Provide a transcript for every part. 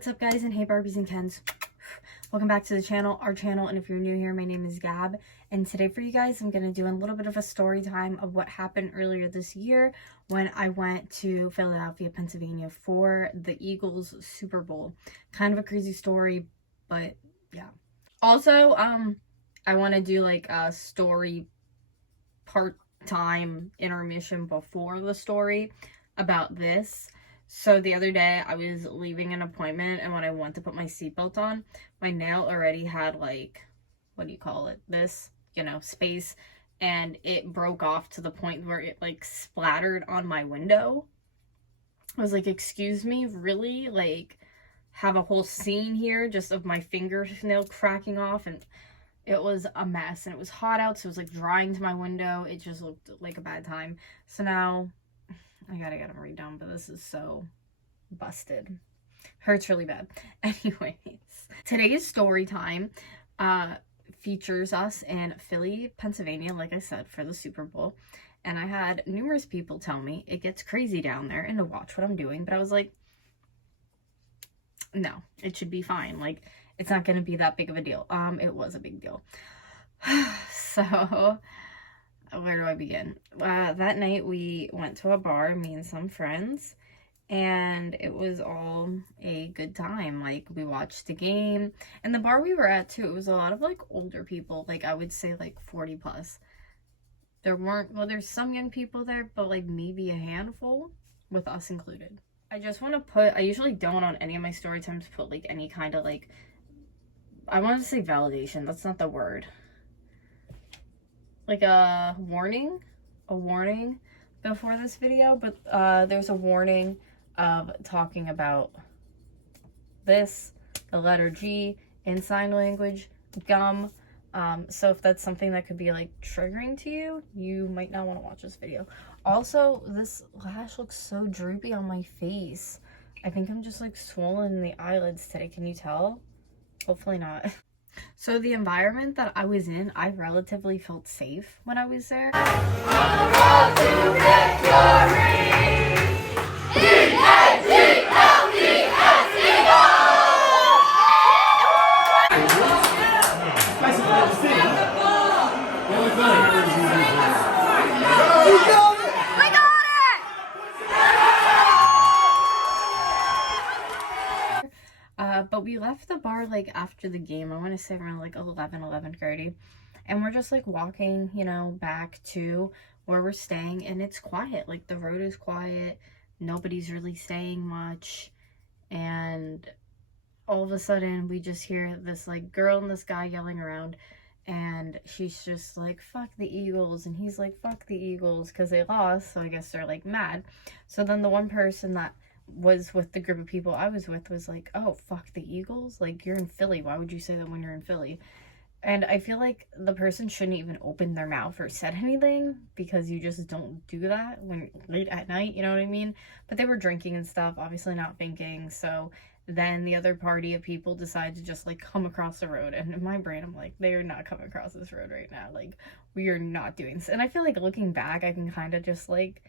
what's up guys, and hey Barbies and Kens. Welcome back to our channel, and if you're new here, my name is Gab, and today for you guys I'm going to do a little bit of a story time of what happened earlier this year when I went to Philadelphia, Pennsylvania for the Eagles Super Bowl. Kind of a crazy story, but yeah. Also, I want to do like a story part-time intermission before the story about this. So the other day I was leaving an appointment, and when I went to put my seatbelt on, my nail already had like, what do you call it? This, space, and it broke off to the point where it like splattered on my window. I was like, excuse me, really? Like, have a whole scene here just of my fingernail cracking off, and it was a mess, and it was hot out, so it was like drying to my window. It just looked like a bad time. So now I gotta get them redone, but this is so busted. Hurts really bad. Anyways, today's story time features us in Philly, Pennsylvania, like I said, for the Super Bowl. And I had numerous people tell me it gets crazy down there and to watch what I'm doing, but I was like, no, it should be fine. Like, it's not gonna be that big of a deal. It was a big deal. So where do I begin? That night we went to a bar, me and some friends, and it was all a good time. Like, we watched the game, and the bar we were at too, it was a lot of like older people, like I would say like 40 plus. There weren't, well, there's some young people there, but like maybe a handful, with us included. I just want to put, I usually don't on any of my story times put like any kind of like, I want to say validation, that's not the word. Like a warning before this video, but there's a warning of talking about this, the letter G, in sign language, gum. So if that's something that could be like triggering to you, you might not want to watch this video. Also, this lash looks so droopy on my face. I think I'm just like swollen in the eyelids today. Can you tell? Hopefully not. So the environment that I was in, I relatively felt safe when I was there. But we left the bar like after the game, I want to say around like 11:30, and we're just like walking, back to where we're staying, and it's quiet. Like, the road is quiet, nobody's really saying much, and all of a sudden we just hear this like girl and this guy yelling around, and she's just like, fuck the Eagles, and he's like, fuck the Eagles, because they lost, so I guess they're like mad. So then the one person that was with the group of people I was with was like, oh, fuck the Eagles? Like, you're in Philly, why would you say that when you're in Philly? And I feel like the person shouldn't even open their mouth or said anything, because you just don't do that when late at night, you know what I mean? But they were drinking and stuff, obviously not thinking. So then the other party of people decided to just like come across the road, and in my brain I'm like, they are not coming across this road right now. Like, we are not doing this. And I feel like looking back, I can kind of just like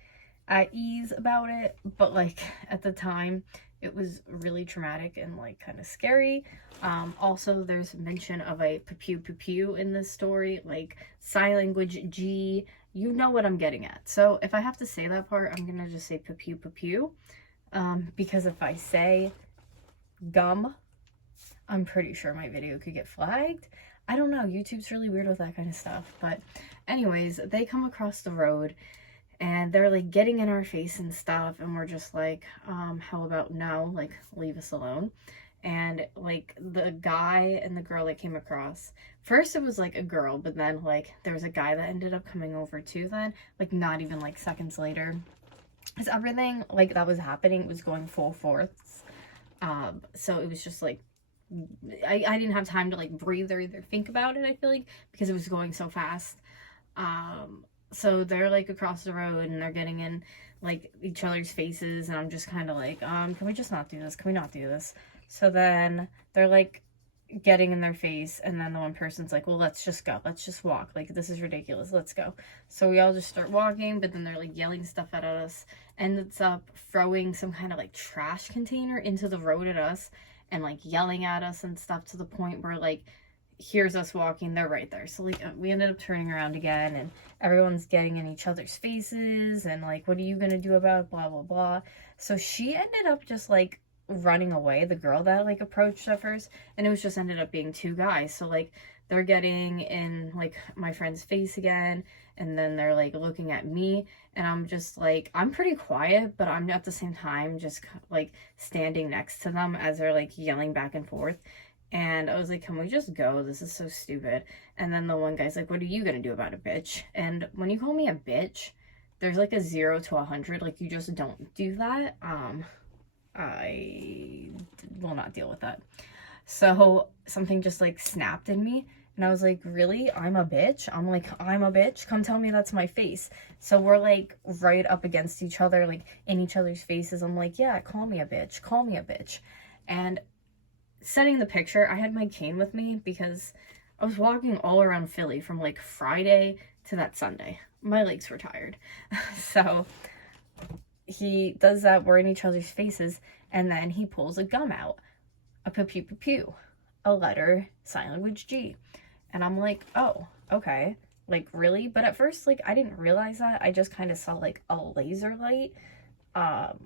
at ease about it, but like at the time it was really traumatic and like kind of scary. Also, there's mention of a pew in this story, like sign language G. You know what I'm getting at. So if I have to say that part, I'm gonna just say pew, because if I say gum, I'm pretty sure my video could get flagged. I don't know, YouTube's really weird with that kind of stuff. But anyways, they come across the road, and they're like getting in our face and stuff, and we're just like, how about no, like, leave us alone. And like the guy and the girl that came across, first it was like a girl, but then like there was a guy that ended up coming over too, then like not even like seconds later, because everything like that was happening was going full force. So it was just like, I didn't have time to like breathe or either think about it, I feel like, because it was going so fast. So they're like across the road, and they're getting in like each other's faces, and I'm just kind of like, can we just not do this? Can we not do this? So then they're like getting in their face, and then the one person's like, well, let's just go, let's just walk, like, this is ridiculous, let's go. So we all just start walking, but then they're like yelling stuff at us, ends up throwing some kind of like trash container into the road at us, and like yelling at us and stuff, to the point where like, here's us walking, they're right there. So like we ended up turning around again, and everyone's getting in each other's faces and like, what are you gonna do about it, blah blah blah. So she ended up just like running away, the girl that like approached at first, and it was just ended up being two guys. So like they're getting in like my friend's face again, and then they're like looking at me, and I'm just like, I'm pretty quiet, but I'm at the same time just like standing next to them as they're like yelling back and forth. And I was like, can we just go? This is so stupid. And then the one guy's like, what are you gonna do about it, bitch? And when you call me a bitch, there's like a 0 to 100. Like, you just don't do that. I will not deal with that. So something just like snapped in me, and I was like, really? I'm a bitch? I'm like, I'm a bitch? Come tell me that's my face. So we're like right up against each other, like in each other's faces. I'm like, yeah, call me a bitch. Call me a bitch. And setting the picture, I had my cane with me because I was walking all around Philly from like Friday to that Sunday. My legs were tired. So he does that, we're in each other's faces, and then he pulls a gum out. A pew pew pew, a letter, sign language G. And I'm like, oh, okay. Like, really? But at first, like, I didn't realize that. I just kind of saw like a laser light.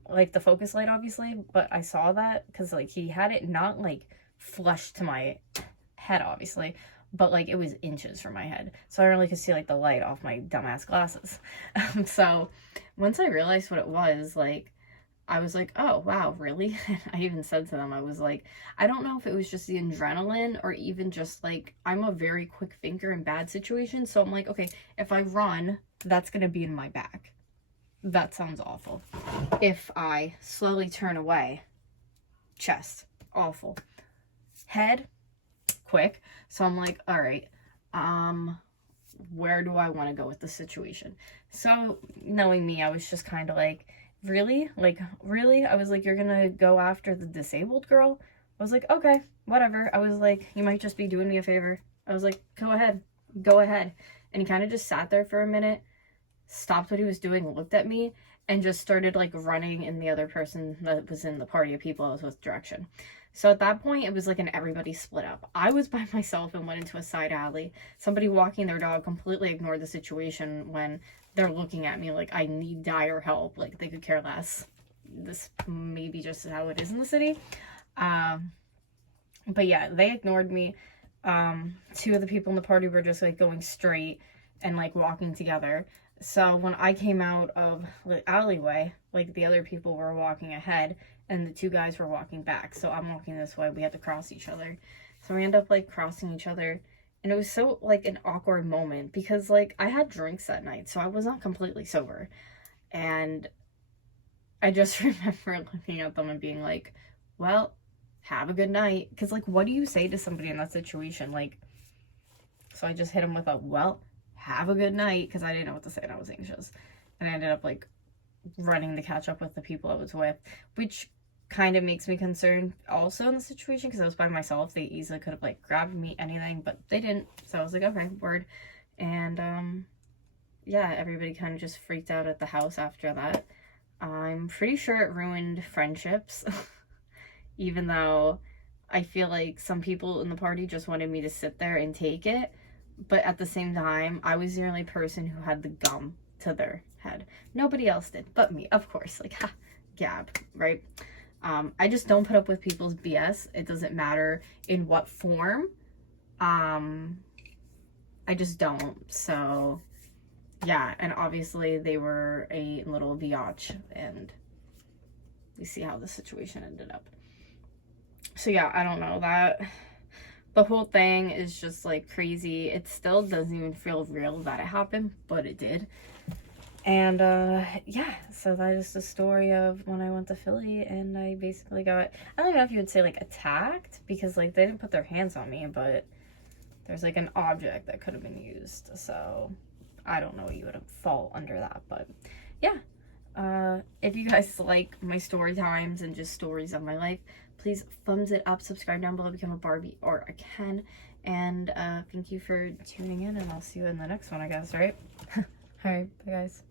Like the focus light, obviously, but I saw that because like he had it not like flush to my head, obviously, but like it was inches from my head, so I really could see like the light off my dumbass glasses. So once I realized what it was, like, I was like, oh wow, really? I even said to them, I was like, I don't know if it was just the adrenaline or even just like, I'm a very quick thinker in bad situations, so I'm like, okay, if I run, that's gonna be in my back. That sounds awful. If I slowly turn away, chest, awful. Head, quick. So I'm like, all right, where do I want to go with the situation? So knowing me, I was just kind of like, really? Like, really? I was like, you're gonna go after the disabled girl? I was like, okay, whatever. I was like, you might just be doing me a favor. I was like, go ahead, go ahead. And he kind of just sat there for a minute, stopped what he was doing, looked at me, and just started like running in the other person that was in the party of people I was with direction. So at that point, it was like an everybody split up. I was by myself and went into a side alley. Somebody walking their dog completely ignored the situation when they're looking at me like I need dire help. Like, they could care less. This may be just how it is in the city. But yeah, they ignored me. Two of the people in the party were just like going straight and like walking together. So when I came out of the alleyway, like the other people were walking ahead and the two guys were walking back. So I'm walking this way. We had to cross each other. So we end up like crossing each other. And it was so like an awkward moment because like I had drinks that night, so I was not completely sober. And I just remember looking at them and being like, well, have a good night. Because like, what do you say to somebody in that situation? Like, so I just hit him with a, well, have a good night, because I didn't know what to say and I was anxious. And I ended up like running to catch up with the people I was with, which kind of makes me concerned also in the situation because I was by myself. They easily could have like grabbed me, anything, but they didn't. So I was like, okay, word. And yeah, everybody kind of just freaked out at the house after that. I'm pretty sure it ruined friendships, even though I feel like some people in the party just wanted me to sit there and take it. But at the same time, I was the only person who had the gum to their head. Nobody else did, but me, of course. Like, ha, Gab, right? I just don't put up with people's BS. It doesn't matter in what form. I just don't. So, yeah. And obviously, they were a little biatch. And we see how the situation ended up. So, yeah, I don't know. The whole thing is just like crazy. It still doesn't even feel real that it happened, but it did. And yeah, so that is the story of when I went to Philly and I basically got, I don't even know if you would say like attacked, because like they didn't put their hands on me, but there's like an object that could have been used. So I don't know what you would fall under that, but yeah. If you guys like my story times and just stories of my life, please thumbs it up, subscribe down below, become a Barbie or a Ken, and thank you for tuning in, and I'll see you in the next one, I guess, right? All right, bye guys.